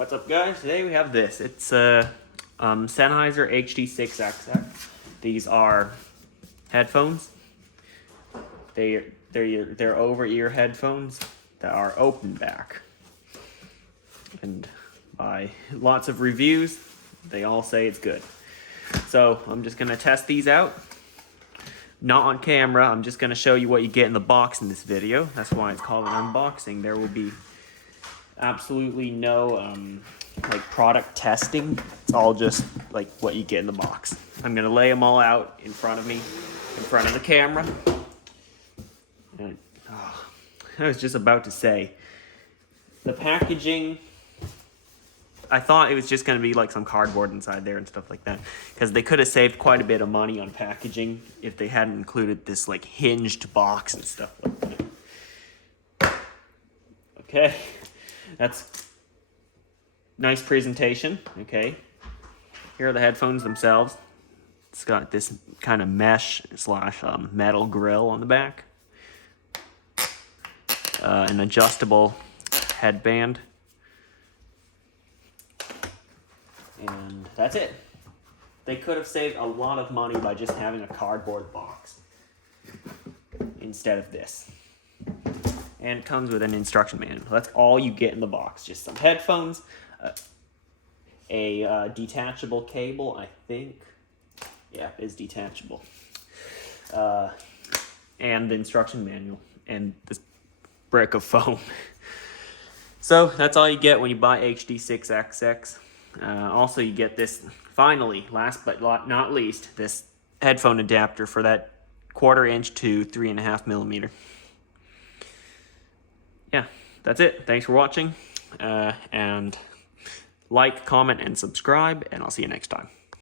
What's up, guys? Today we have this. It's Sennheiser HD6XX. These are headphones. They're over-ear headphones that are open back. And by lots of reviews, they all say it's good. So I'm just gonna test these out. Not on camera, I'm just gonna show you what you get in the box in this video. That's why it's called an unboxing. There will be absolutely no like product testing. It's all just like what you get in the box. I'm gonna lay them all out in front of me, in front of the camera. And, I was just about to say, the packaging, I thought it was just gonna be like some cardboard inside there and stuff like that, because they could have saved quite a bit of money on packaging if they hadn't included this like hinged box and stuff like that. Okay. That's nice presentation. Okay, here are the headphones themselves. It's got this kind of mesh slash metal grill on the back, an adjustable headband, and that's it. They could have saved a lot of money by just having a cardboard box instead of this. And it comes with an instruction manual. That's all you get in the box. Just some headphones, a detachable cable, I think. Yeah, it is detachable. And the instruction manual, and this brick of foam. So that's all you get when you buy HD6XX. Also, you get this, finally, last but not least, this headphone adapter for that 1/4 inch to 3.5 millimeter. Yeah, that's it. Thanks for watching, and like, comment, and subscribe, and I'll see you next time.